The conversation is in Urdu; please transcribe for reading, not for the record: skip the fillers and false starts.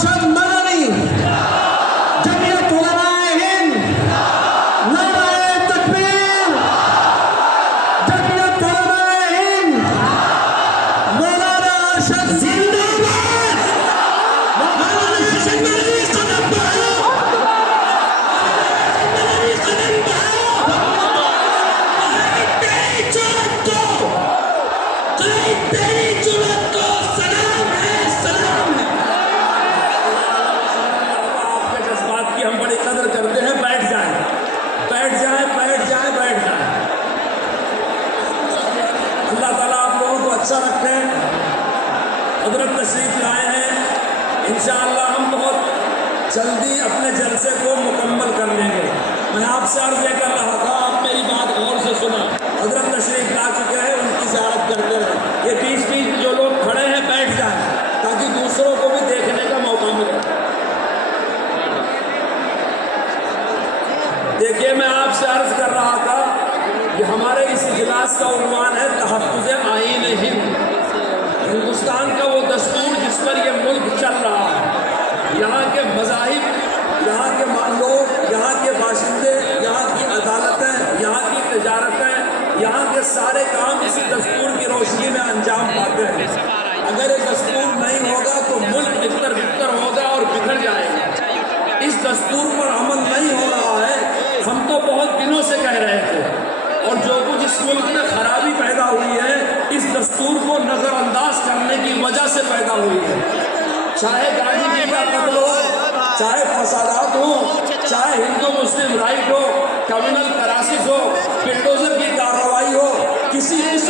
ارشد مدنی، جمعیت علماء ہند، نعرہ تکبیر، جمعیت علماء ہند، مولانا ارشد زندہ باد، مولانا ارشد مدنی قدم بڑھاؤ، مدنی قدم بڑھاؤ، تیری جرأت کو، تیری جرأت کو سلام ہے، سلام ہے۔ آپ کے جذبات کی ہم بڑی قدر کرتے ہیں، بیٹھ جائیں بیٹھ جائیں بیٹھ جائیں بیٹھ جائیں۔ اللہ تعالیٰ آپ لوگوں کو اچھا رکھے۔ حضرت تشریف لائے ہیں، انشاءاللہ ہم بہت جلدی اپنے جلسے کو مکمل کر لیں گے۔ میں آپ سے عرض یہ کر رہا تھا، آپ میری بات غور سے سنا۔ حضرت تشریف لا چکے ہیں، ان کی زیارت کرتے رہیں۔ یہ بیچ بیچ جو لوگ کھڑے ہیں بیٹھ جائیں تاکہ دوسروں کو بھی دیکھنے کا موقع ملے۔ دیکھیے میں آپ سے عرض کر رہا تھا کہ ہمارے اس اجلاس کا عنوان ہے تحفظ آئین ہند، ہندوستان کا وہ دستور جس پر یہ ملک چل رہا ہے۔ یہاں کے مذاہب، یہاں کے لوگ، یہاں کے باشندے، یہاں کی عدالتیں، یہاں کی تجارتیں، یہاں کے سارے کام اسی دستور کی روشنی میں انجام پاتے ہیں۔ اگر یہ دستور نہیں ہوگا تو ملک بکھر بکھر ہوگا اور بگڑ جائے گا۔ اس دستور پر عمل نہیں ہو رہا ہے، ہم تو بہت دنوں سے کہہ رہے تھے، اور جو کچھ اس ملک میں خرابی پیدا ہوئی ہے اس دستور کو نظر انداز کرنے کی وجہ سے پیدا ہوئی ہے۔ چاہے گاندھی جی کا قتل ہو، چاہے فسادات ہوں، چاہے ہندو مسلم رائٹ ہو، کمیونل کرائسس ہو، بلڈوزر کی کارروائی ہو، کسی قسم